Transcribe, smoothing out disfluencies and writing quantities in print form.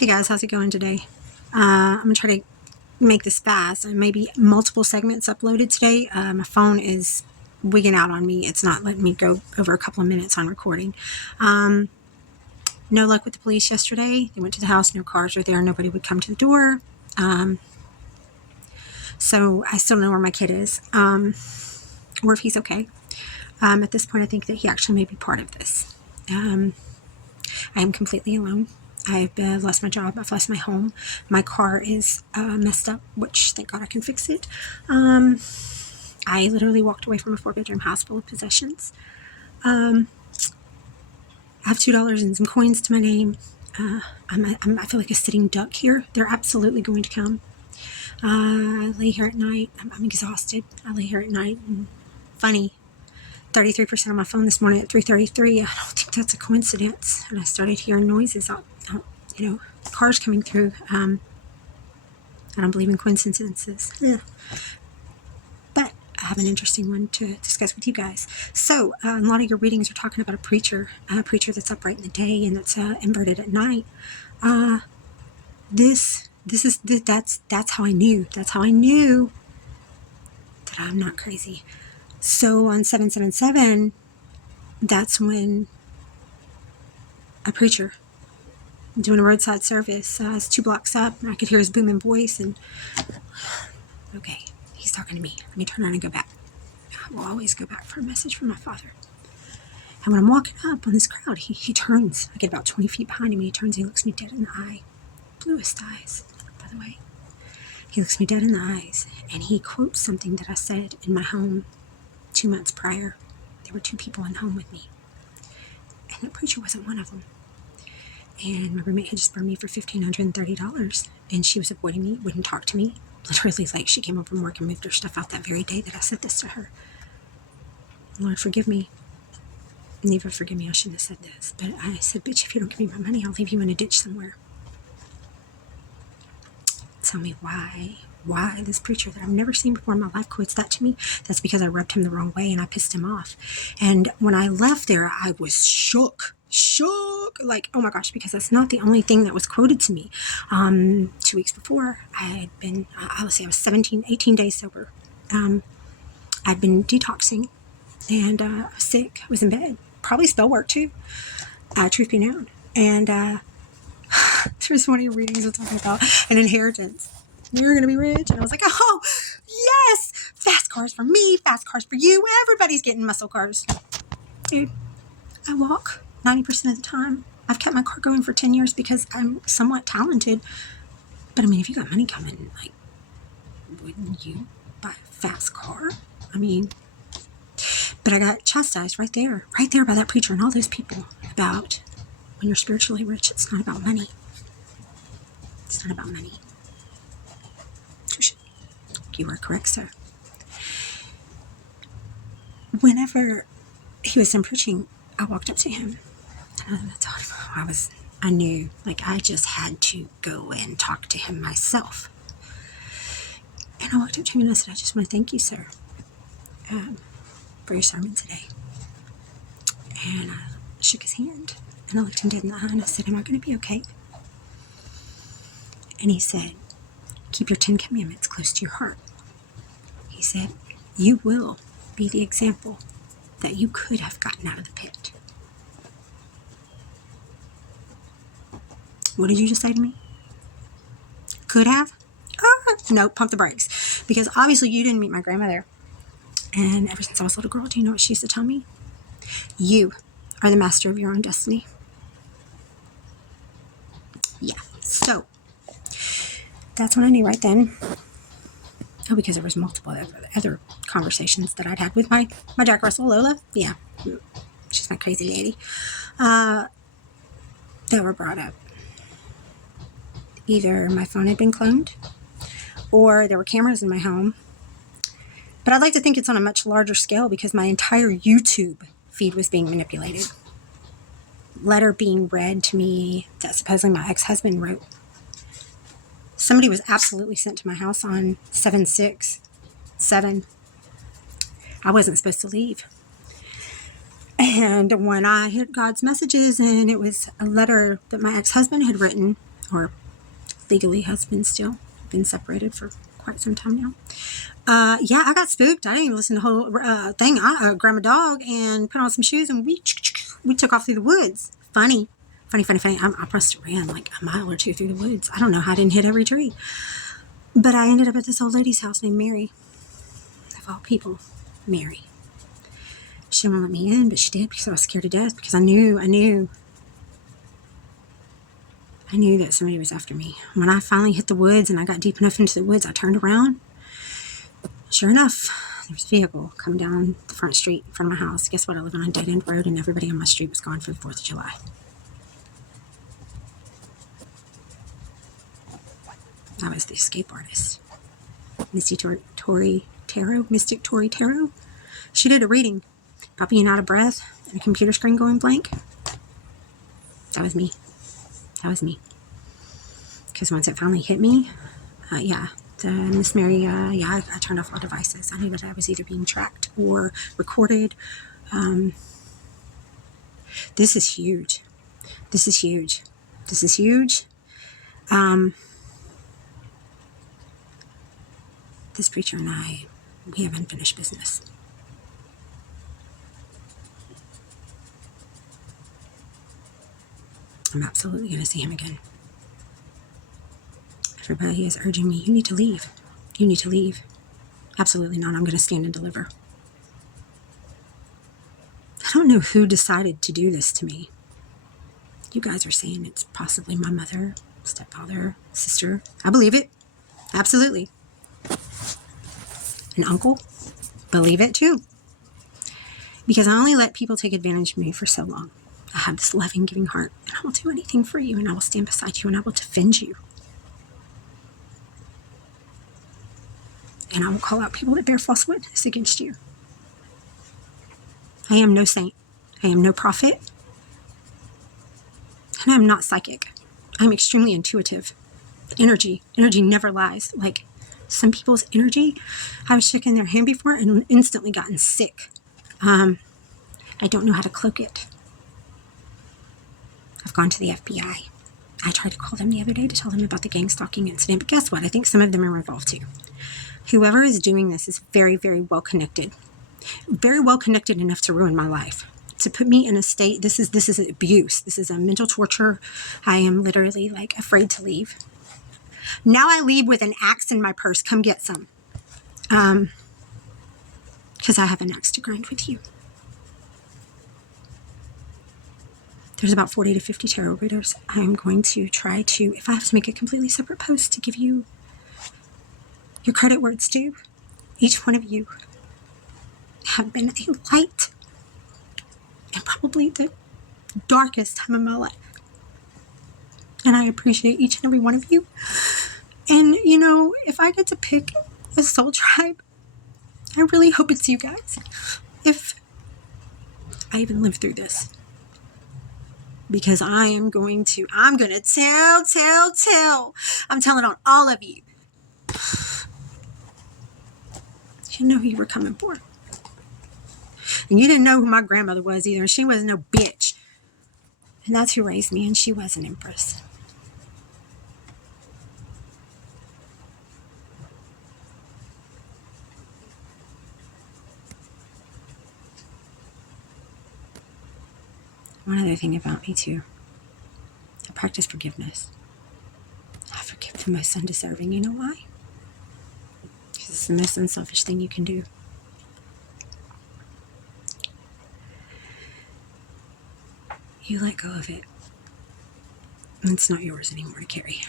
Hey guys, how's it going today? I'm going to try to make this fast. Maybe multiple segments uploaded today. My phone is wigging out on me. It's not letting me go over a couple of minutes on recording. No luck with the police yesterday. They went to the house, no cars were there, nobody would come to the door. So I still don't know where my kid is, or if he's okay. At this point, I think that he actually may be part of this. I am completely alone. I've lost my job. I've lost my home. My car is messed up, which thank God I can fix it. I literally walked away from a 4-bedroom house full of possessions. I have $2 and some coins to my name. I feel like a sitting duck here. They're absolutely going to come. I lay here at night. I'm exhausted. I lay here at night and funny. 33% on my phone this morning at 3:33. I don't think that's a coincidence. And I started hearing noises out cars coming through. I don't believe in coincidences. Yeah. But I have an interesting one to discuss with you guys. So a lot of your readings are talking about a preacher that's upright in the day and that's inverted at night. That's how I knew. That's how I knew that I'm not crazy. So on 777, that's when a preacher doing a roadside service, it's 2 blocks up, and I could hear his booming voice, and okay, he's talking to me. Let me turn around and go back. I will always go back for a message from my Father. And when I'm walking up on this crowd, he turns. I get about 20 feet behind him, and he turns and he looks me dead in the eye. Bluest eyes, by the way. He looks me dead in the eyes, and he quotes something that I said in my home 2 months prior. There were 2 people in home with me, and that preacher wasn't one of them. And my roommate had just burned me for $1,530, and she was avoiding me, wouldn't talk to me. Literally, like, she came home from work and moved her stuff out that very day that I said this to her. Lord, forgive me. Neither forgive me, I shouldn't have said this. But I said, bitch, if you don't give me my money, I'll leave you in a ditch somewhere. Tell me why this preacher that I've never seen before in my life quotes that to me. That's because I rubbed him the wrong way and I pissed him off. And when I left there, I was shook, like, oh my gosh, because that's not the only thing that was quoted to me. 2 weeks before, I had been, I was 18 days sober. I'd been detoxing, and I was sick. I was in bed, probably spell work too, truth be known. And there was one of your readings was talking about an inheritance. You're going to be rich. And I was like, oh, yes, fast cars for me, fast cars for you. Everybody's getting muscle cars. Dude, I walk 90% of the time. I've kept my car going for 10 years because I'm somewhat talented. But I mean, if you got money coming, like, wouldn't you buy a fast car? I mean, but I got chastised right there by that preacher and all those people about when you're spiritually rich, it's not about money. It's not about money. You were correct, sir. Whenever he was done preaching, I walked up to him, and I knew, like, I just had to go and talk to him myself. And I walked up to him and I said, I just want to thank you, sir, for your sermon today. And I shook his hand, and I looked him dead in the eye, and I said, am I going to be okay? And he said, keep your 10 commandments close to your heart. He said, you will be the example that you could have gotten out of the pit. What did you just say to me? Could have? No, pump the brakes. Because obviously you didn't meet my grandmother. And ever since I was a little girl, do you know what she used to tell me? You are the master of your own destiny. Yeah, so that's when I knew right then. Oh, because there was multiple other conversations that I'd had with my Jack Russell Lola. Yeah, she's my crazy lady. That were brought up. Either my phone had been cloned, or there were cameras in my home. But I'd like to think it's on a much larger scale because my entire YouTube feed was being manipulated. Letter being read to me that supposedly my ex-husband wrote. Somebody was absolutely sent to my house on 7/6/7. I wasn't supposed to leave. And when I hit God's messages, and it was a letter that my ex-husband had written or legally husband still. Been separated for quite some time now. Yeah, I got spooked. I didn't even listen to the whole thing. I grabbed my dog and put on some shoes, and we took off through the woods. Funny. I must have ran like a mile or two through the woods. I don't know how I didn't hit every tree. But I ended up at this old lady's house named Mary. Of all people, Mary. She didn't let me in, but she did because I was scared to death, because I knew that somebody was after me. When I finally hit the woods and I got deep enough into the woods, I turned around. Sure enough, there was a vehicle coming down the front street in front of my house. Guess what? I live on a dead-end road, and everybody on my street was gone for the 4th of July. I was the escape artist. Mystic Tori Tarot. She did a reading about being out of breath and a computer screen going blank. That was me. Because once it finally hit me, Miss Mary, I turned off all devices. I knew that I was either being tracked or recorded. This is huge. This preacher and I, we have unfinished business. I'm absolutely going to see him again. Everybody is urging me, you need to leave. Absolutely not. I'm going to stand and deliver. I don't know who decided to do this to me. You guys are saying it's possibly my mother, stepfather, sister. I believe it. Absolutely. An uncle. Believe it too. Because I only let people take advantage of me for so long. I have this loving, giving heart, and I will do anything for you, and I will stand beside you, and I will defend you. And I will call out people that bear false witness against you. I am no saint. I am no prophet. And I am not psychic. I am extremely intuitive. Energy never lies. Like some people's energy, I've shaken their hand before and instantly gotten sick. I don't know how to cloak it. I've gone to the FBI. I tried to call them the other day to tell them about the Gangstalking incident, but guess what? I think some of them are involved too. Whoever is doing this is very, very well connected. Very well connected enough to ruin my life. To put me in a state, this is abuse. This is a mental torture. I am literally like afraid to leave. Now I leave with an axe in my purse. Come get some. Because I have an axe to grind with you. There's about 40 to 50 tarot readers. I am going to try to, if I have to make a completely separate post to give you your credit where it's due, each one of you have been a light in probably the darkest time of my life. And I appreciate each and every one of you. And, you know, if I get to pick a soul tribe, I really hope it's you guys. If I even live through this. Because I'm going to tell. I'm telling on all of you. You know who you were coming for. And you didn't know who my grandmother was either. And she was no bitch. And that's who raised me. And she was an empress. One other thing about me too. I practice forgiveness. I forgive the most undeserving. You know why? Because it's the most unselfish thing you can do. You let go of it. And it's not yours anymore to carry.